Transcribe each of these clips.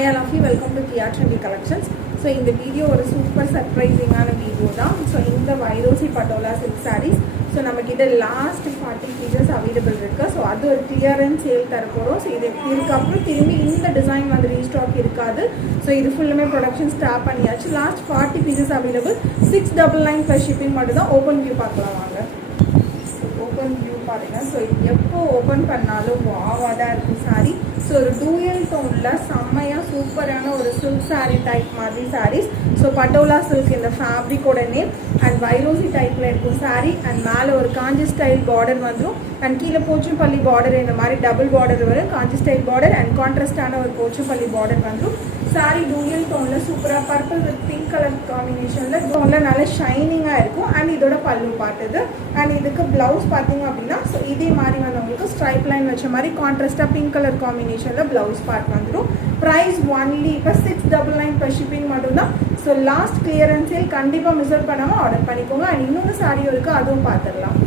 Hi all of you, welcome to Kia Trendy Collections. So in the video ஒரு super surprising ஆன video தான். So இந்த வைரோசி patola silk sarees so நமக்கிட்ட last 40 pieces available இருக்கு. So அது ஒரு clearance sale தர போறோம். So இது இதுக்கப்புறம் திரும்பி இந்த டிசைன் வந்து ரீஸ்டாக் இருக்காது. So இது ஃபுல்லுமே ப்ரொடக்ஷன் ஸ்டார்ட் பண்ணியாச்சு. Last 40 pieces available 699 plus shipping மட்டும் தான். ஓப்பன் வியூ பார்க்கலாம் வாங்க. ஓப்பன் வியூ பாருங்க. ஸோ எப்போ ஓப்பன் பண்ணாலும் வாவாக தான் இருக்கும் சாரீ. ஸோ ஒரு டூயல் டோனில் செம்மையாக சூப்பரான ஒரு சில்க் சாரீ டைப் மாதிரி சாரீஸ். ஸோ பட்டோலா சில்க் இந்த ஃபேப்ரிக்கோட நேம் அண்ட் வைரோசி டைப்பில் இருக்கும் சாரீ. அண்ட் மேலே ஒரு காஞ்சி ஸ்டைல் பார்டர் வந்துடும். அண்ட் கீழே போச்சுப்பள்ளி பார்டர் இந்த மாதிரி டபுள் பார்டர் வரும். காஞ்சி ஸ்டைல் பார்டர் அண்ட் கான்ட்ராஸ்டான ஒரு போச்சுப்பள்ளி பார்டர் வந்துடும். சாரீ டூயல் டோனில் சூப்பராக பர்பிள் வித் பிங்க் கலர் காம்பினேஷனில் டோனில் நல்லா ஷைனிங்காக இருக்கும். அண்ட் இதோட பல்லு பார்த்துது. அண்ட் இதுக்கு ப்ளவுஸ் பார்த்தீங்க அப்படின்னா ஸோ இதே மாதிரி வந்து உங்களுக்கு ஸ்ட்ரைப் லைன் வச்ச மாதிரி கான்ட்ராஸ்டாக பிங்க் கலர் காம்பினேஷனில் ப்ளவுஸ் பார்ட் வந்துடும். ப்ரைஸ் ஒன்லி இப்போ 699 per shipping மட்டும்தான். ஸோ லாஸ்ட் கிளியரன்ஸ் சேல் கண்டிப்பாக மிஸ் அவுட் பண்ணாமல் ஆர்டர் பண்ணிக்கோங்க. அண்ட் இன்னொரு சாரீ இருக்குது, அதுவும் பார்த்துடலாம்.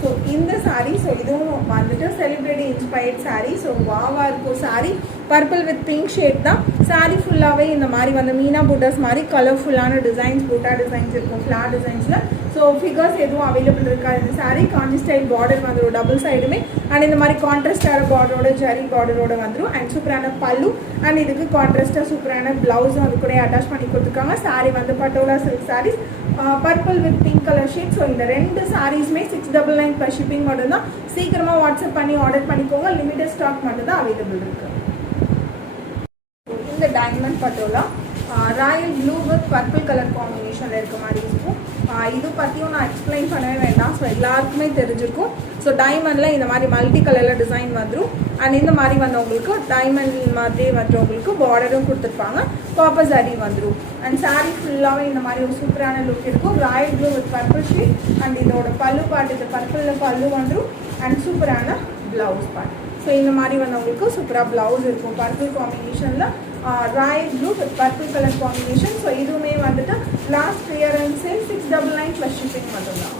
ஸோ இந்த சாரீ ஸோ இதுவும் வந்துட்டு செலிப்ரிட்டி இன்ஸ்பயர்ட் சாரீ. ஸோ வாவாக இருக்கும் sari. Purple with pink shade தான். சாரீ ஃபுல்லாகவே இந்த மாதிரி வந்து மீனா புட்டாஸ் மாதிரி கலர்ஃபுல்லான டிசைன்ஸ் புட்டா டிசைன்ஸ் இருக்கும் ஃப்ளார் டிசைன்ஸில். ஸோ ஃபிகர்ஸ் எதுவும் அவைலபிள் இருக்காது. இந்த சாரீ காஞ்சி ஸ்டைல் பார்டர் வந்துடும் டபுள் சைடுமே. அண்ட் இந்த மாதிரி கான்ட்ராஸ்டான பார்டரோட ஜரி பார்டரோட வந்துடும். அண்ட் சூப்பரான பல்லு அண்ட் இதுக்கு கான்ட்ராஸ்டாக சூப்பரான ப்ளவுஸும் அது கூட அட்டாச் பண்ணி கொடுத்துருக்காங்க. சாரீ வந்து Patola silk saris purple with pink colour shade. So இந்த ரெண்டு சாரீஸுமே 699 per shipping மட்டும்தான். சீக்கிரமாக வாட்ஸ்அப் பண்ணி ஆர்டர் பண்ணிக்கோங்க. லிமிடெட் ஸ்டாக் மட்டும்தான் அவைலபிள் இருக்குது. இந்த diamond patola Royal blue with purple colour காம்பினேஷனில் இருக்க மாதிரி இருக்கும். இது பற்றியும் நான் எக்ஸ்பிளைன் பண்ணவே வேண்டாம். ஸோ எல்லாருக்குமே தெரிஞ்சிருக்கும். ஸோ டைமண்டில் இந்த மாதிரி மல்டி கலரில் டிசைன் வந்துடும். அண்ட் இந்த மாதிரி வந்து உங்களுக்கு டைமண்ட் மாதிரி வந்து உங்களுக்கு பார்டரும் கொடுத்துருப்பாங்க. காப்பர் சாரி வந்துடும். அண்ட் சாரீ ஃபுல்லாகவே இந்த மாதிரி ஒரு சூப்பரான லுக் இருக்கும். Royal blue with purple shade. And இதோட பல்லு பாட்டு இந்த பர்பிளில் பல்லு வந்துடும். அண்ட் சூப்பரான ப்ளவுஸ் பார்ட். ஸோ இந்த மாதிரி வந்து உங்களுக்கு சூப்பராக ப்ளவுஸ் இருக்கும். பர்பிள் காம்பினேஷனில் Royal blue with purple colour combination. So இதுவுமே வந்துட்டு last clearance sale 699 plus shipping மட்டும்தான்.